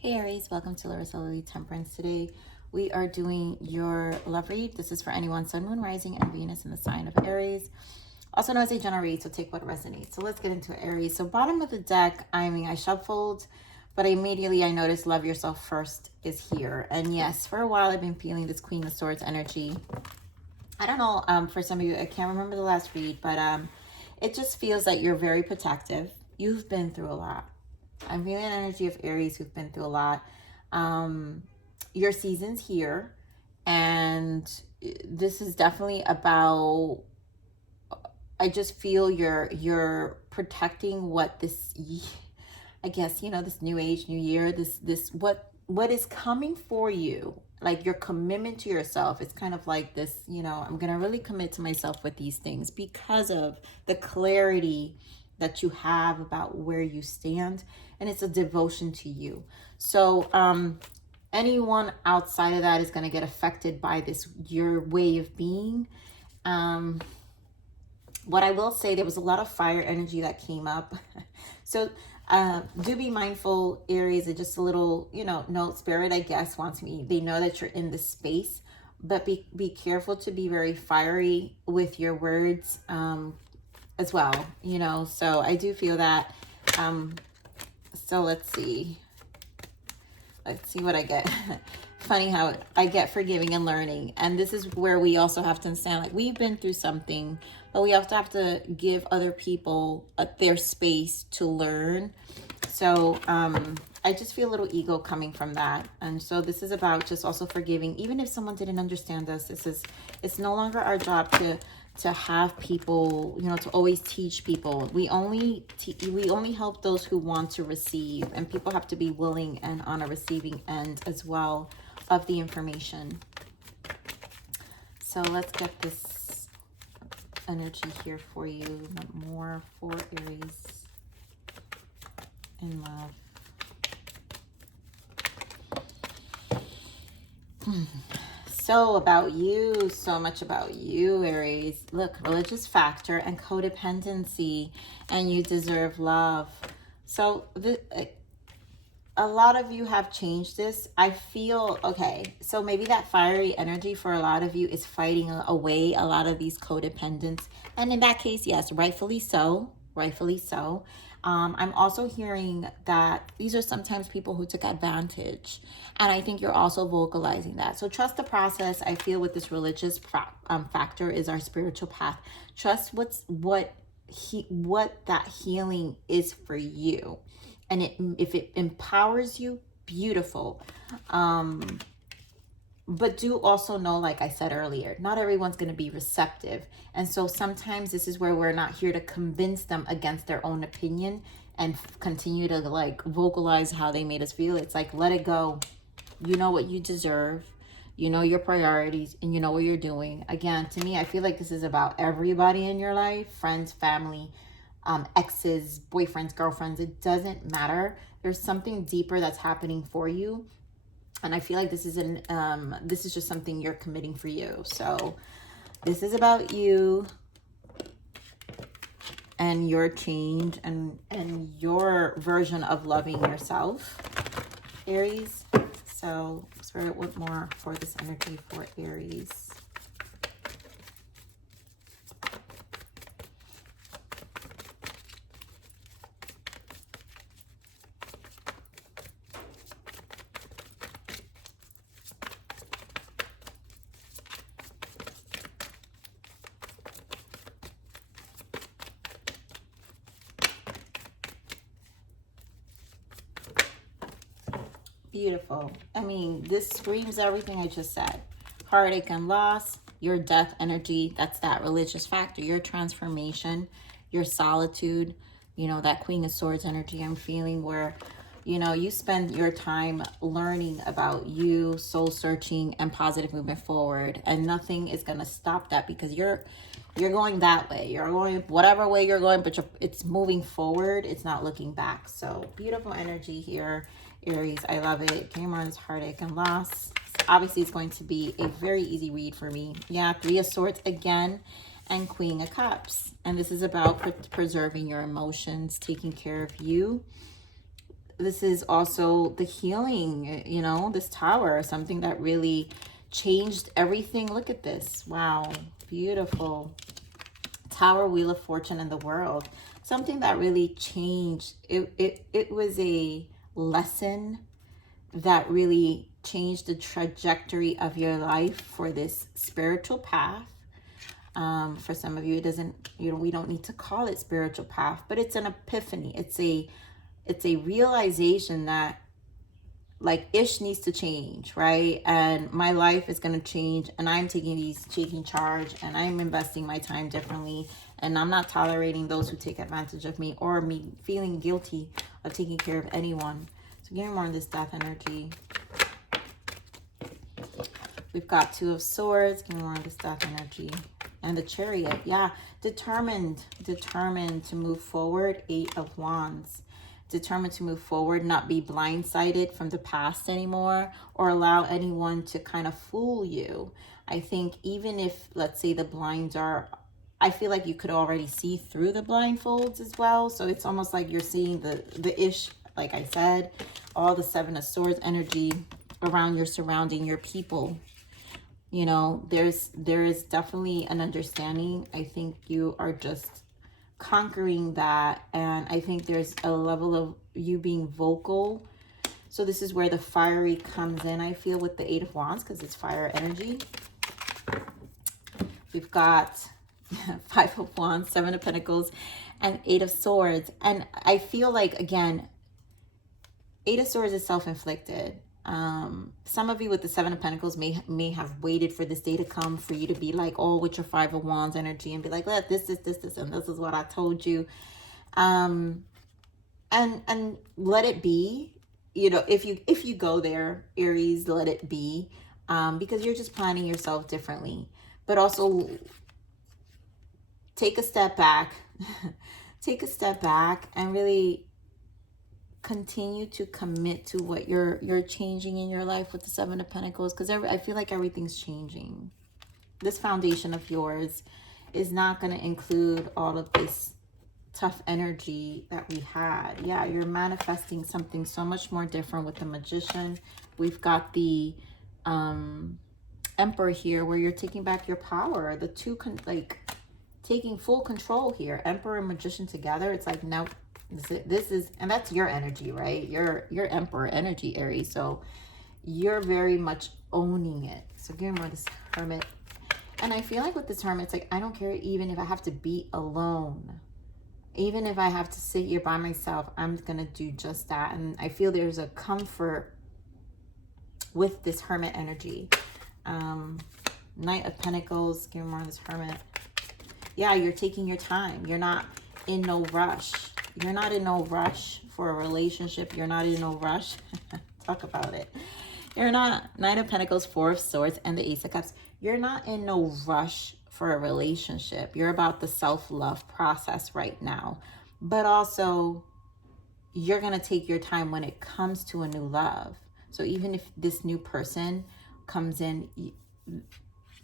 Hey Aries, welcome to Arieslovereadings Temperance. Today we are doing your love read. This is for anyone Sun, Moon, Rising, and Venus in the sign of Aries, also known as a general read, so take what resonates. So let's get into Aries. So bottom of the deck, I shuffled, but immediately I noticed Love Yourself First is here. And yes, for a while I've been feeling this Queen of Swords energy. I don't know, for some of you, I can't remember the last read, but it just feels like you're very protective. You've been through a lot. I'm feeling an energy of Aries who've been through a lot. Your season's here, and this is definitely about, I just feel you're protecting what this, I guess, this new age, new year, this what is coming for you. Like your commitment to yourself. It's kind of like this, I'm going to really commit to myself with these things because of the clarity that you have about where you stand, and it's a devotion to you. So anyone outside of that is going to get affected by this, your way of being. What I will say, there was a lot of fire energy that came up. So do be mindful, Aries. Just a little, note, spirit, I guess, wants me, they know that you're in this space, but be careful to be very fiery with your words as well, so I do feel that. So let's see what I get. Funny how I get forgiving and learning, and this is where we also have to understand, like, we've been through something, but we also have to give other people their space to learn. So I just feel a little ego coming from that. And so this is about just also forgiving, even if someone didn't understand us. It's no longer our job to have people, to always teach people. We only help those who want to receive, and people have to be willing and on a receiving end as well of the information. So let's get this energy here for you, more for Aries in love. So about you, so much about you, Aries. Look, religious factor and codependency, and you deserve love. So a lot of you have changed this. I feel, okay, so maybe that fiery energy for a lot of you is fighting away a lot of these codependents. And in that case, yes, rightfully so, rightfully so. I'm also hearing that these are sometimes people who took advantage. And I think you're also vocalizing that. So trust the process. I feel with this religious factor is our spiritual path. Trust what that healing is for you. And if it empowers you, beautiful. But do also know, like I said earlier, not everyone's going to be receptive. And so sometimes this is where we're not here to convince them against their own opinion and continue to like vocalize how they made us feel. It's like, let it go. You know what you deserve. You know your priorities, and you know what you're doing. Again, to me, I feel like this is about everybody in your life, friends, family, exes, boyfriends, girlfriends. It doesn't matter. There's something deeper that's happening for you. And I feel like this is this is just something you're committing for you. So this is about you and your change and your version of loving yourself, Aries. So Spirit, what more for this energy for Aries? Beautiful. I mean, this screams everything I just said. Heartache and loss, your death energy, that's that religious factor, your transformation, your solitude, that Queen of Swords energy I'm feeling, where, you spend your time learning about you, soul searching, and positive movement forward. And nothing is going to stop that, because you're going that way. You're going whatever way you're going, but it's moving forward. It's not looking back. So beautiful energy here, Aries. I love it. Cameron's heartache and loss. Obviously, it's going to be a very easy read for me. Yeah, Three of Swords again, and Queen of Cups. And this is about preserving your emotions, taking care of you. this is also the healing, you know, this tower, something that really changed everything. Look at this. Wow. Beautiful. Tower, Wheel of Fortune in the world. Something that really changed. It was a lesson that really changed the trajectory of your life for this spiritual path. For some of you, it doesn't, you know, we don't need to call it spiritual path, but it's an epiphany. It's a realization that like Ish needs to change, right? And my life is going to change, and I'm taking charge, and I'm investing my time differently, and I'm not tolerating those who take advantage of me or me feeling guilty of taking care of anyone. So give me more on this death energy. We've got Two of Swords. Give me more on this death energy. And the Chariot. Yeah, determined to move forward. Eight of Wands. Determined to move forward, not be blindsided from the past anymore, or allow anyone to kind of fool you. I think even if, let's say, the blinds are, I feel like you could already see through the blindfolds as well. So it's almost like you're seeing the Ish, like I said, all the Seven of Swords energy around your surrounding, your people. You know, there is definitely an understanding. I think you are just conquering that, and I think there's a level of you being vocal. So this is where the fiery comes in, I feel, with the Eight of Wands, because it's fire energy. We've got Five of Wands, Seven of Pentacles, and Eight of Swords. And I feel like, again, Eight of Swords is self-inflicted. Some of you with the Seven of Pentacles may have waited for this day to come for you to be like, oh, with your Five of Wands energy, and be like, let this, and this is what I told you. And let it be. You know, if you go there, Aries, let it be. Because you're just planning yourself differently. But also take a step back. Take a step back and really continue to commit to what you're changing in your life with the Seven of Pentacles, because I feel like everything's changing. This foundation of yours is not going to include all of this tough energy that we had. Yeah, you're manifesting something so much more different with the Magician. We've got the Emperor here, where you're taking back your power. The two taking full control here. Emperor and Magician together. It's like, no. This is, and that's your energy, right? Your Emperor energy, Aries. So you're very much owning it. So give me more this Hermit. And I feel like with this Hermit, it's like, I don't care even if I have to be alone. Even if I have to sit here by myself, I'm going to do just that. And I feel there's a comfort with this Hermit energy. Knight of Pentacles. Give me more of this Hermit. Yeah, you're taking your time. You're not in no rush. You're not in no rush for a relationship. You're not in no rush. Talk about it. You're not. Knight of Pentacles, Four of Swords, and the Ace of Cups. You're not in no rush for a relationship. You're about the self-love process right now. But also, you're going to take your time when it comes to a new love. So even if this new person comes in,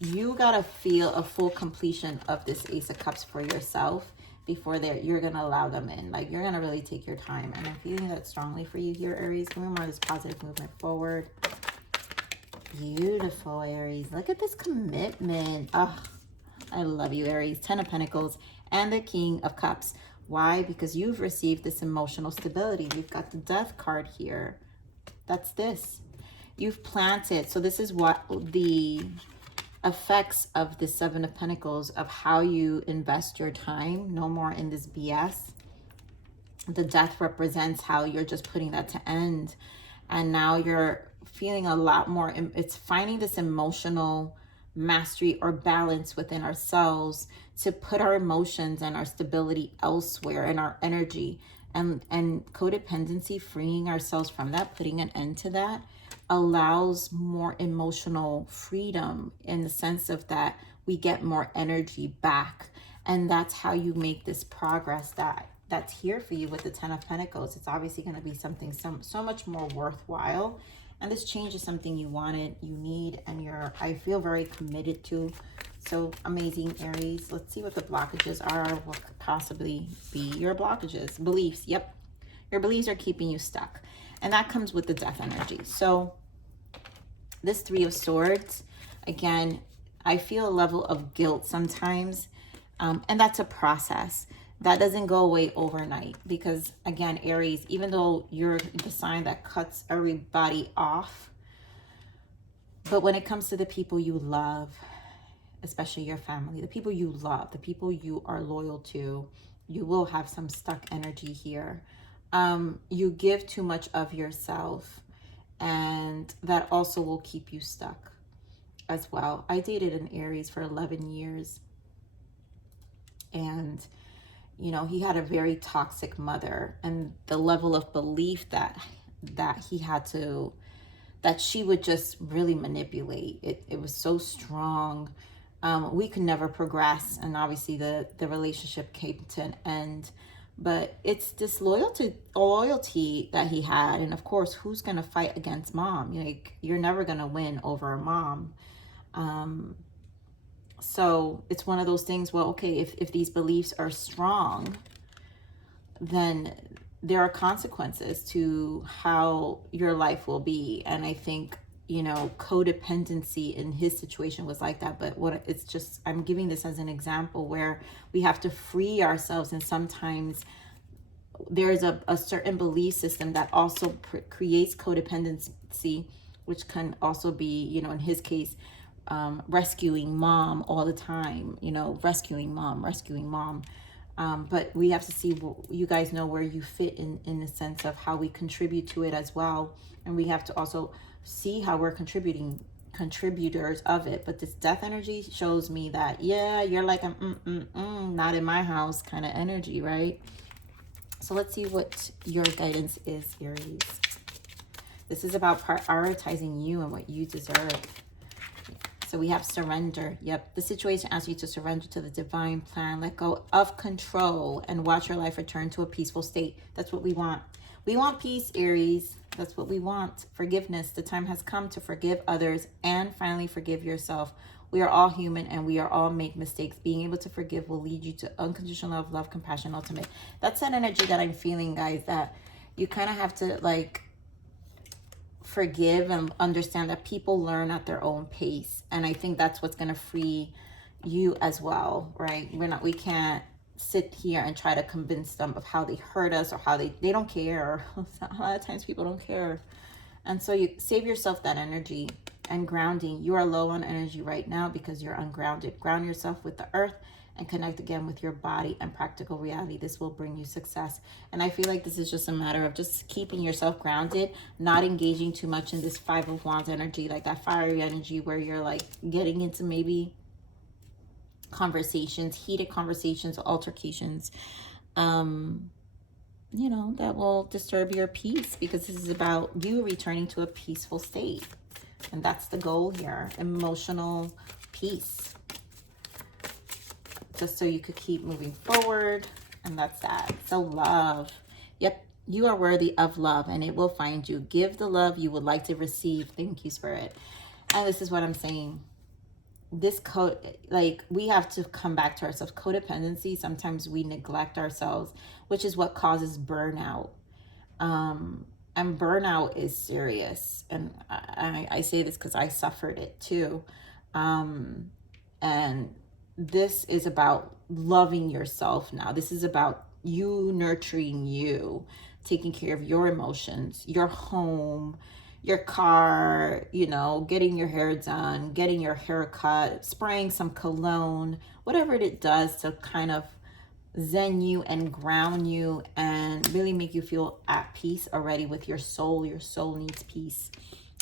you got to feel a full completion of this Ace of Cups for yourself before you're going to allow them in. Like, you're going to really take your time. And I'm feeling that strongly for you here, Aries. Give me more of this positive movement forward. Beautiful, Aries. Look at this commitment. Oh, I love you, Aries. Ten of Pentacles and the King of Cups. Why? Because you've received this emotional stability. You've got the Death card here. That's this. You've planted. So this is what the effects of the Seven of Pentacles, of how you invest your time. No more in this BS. The Death represents how you're just putting that to end. And now you're feeling a lot more. It's finding this emotional mastery or balance within ourselves to put our emotions and our stability elsewhere, and our energy and codependency, freeing ourselves from that, putting an end to that, allows more emotional freedom, in the sense of that we get more energy back. And that's how you make this progress that's here for you with the Ten of Pentacles. It's obviously going to be something so much more worthwhile. And this change is something you wanted, you need, and I feel very committed to. So amazing, Aries. Let's see what the blockages are. What could possibly be your blockages? Beliefs. Yep. Your beliefs are keeping you stuck. And that comes with the death energy. So this Three of Swords, again, I feel a level of guilt sometimes. And that's a process. That doesn't go away overnight because, again, Aries, even though you're the sign that cuts everybody off, but when it comes to the people you love, especially your family, the people you love, the people you are loyal to, you will have some stuck energy here. You give too much of yourself, and that also will keep you stuck as well. I dated an Aries for 11 years, and you know, he had a very toxic mother, and the level of belief that he had to, that she would just really manipulate it was so strong. We could never progress, and obviously the relationship came to an end. But it's this loyalty that he had, and of course, who's gonna fight against mom? Like, you're never gonna win over a mom. So it's one of those things, well, okay, if these beliefs are strong, then there are consequences to how your life will be. And I think, you know, codependency in his situation was like that. But what it's just, I'm giving this as an example where we have to free ourselves. And sometimes there's a certain belief system that also creates codependency, which can also be, you know, in his case, rescuing mom all the time, you know, rescuing mom. But we have to see, you guys know where you fit in the sense of how we contribute to it as well. And we have to also see how we're contributors of it. But this death energy shows me that, yeah, you're like a not in my house kind of energy, right? So let's see what your guidance is, Aries. This is about prioritizing you and what you deserve. So we have surrender. Yep. The situation asks you to surrender to the divine plan. Let go of control and watch your life return to a peaceful state. That's what we want. We want peace, Aries. That's what we want. Forgiveness. The time has come to forgive others and finally forgive yourself. We are all human and we are all make mistakes. Being able to forgive will lead you to unconditional love, compassion, ultimate. That's that energy that I'm feeling, guys, that you kind of have to like forgive and understand that people learn at their own pace. And I think that's what's going to free you as well, right? We can't sit here and try to convince them of how they hurt us or how they don't care. A lot of times people don't care. And so you save yourself that energy. And grounding. You are low on energy right now because you're ungrounded. Ground yourself with the earth and connect again with your body and practical reality. This will bring you success. And I feel like this is just a matter of just keeping yourself grounded, not engaging too much in this Five of Wands energy, like that fiery energy where you're like getting into maybe conversations, heated conversations, altercations, you know, that will disturb your peace, because this is about you returning to a peaceful state. And that's the goal here, emotional peace. Just so you could keep moving forward. And that's that. So love. Yep, you are worthy of love and it will find you. Give the love you would like to receive. Thank you, Spirit. And this is what I'm saying. This we have to come back to ourselves. Codependency, sometimes we neglect ourselves, which is what causes burnout. And burnout is serious. And I say this because I suffered it too. And this is about loving yourself now. This is about you nurturing you, taking care of your emotions, your home, your car, you know, getting your hair done, getting your hair cut, spraying some cologne, whatever it does to kind of zen you and ground you and really make you feel at peace already with your soul. Your soul needs peace.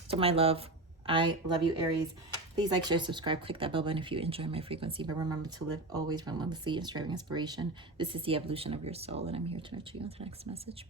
So my love, I love you, Aries. Please like, share, subscribe, click that bell button if you enjoy my frequency. But remember to live always relentlessly in striving inspiration. This is the evolution of your soul, and I'm here to nurture you. Until the next message.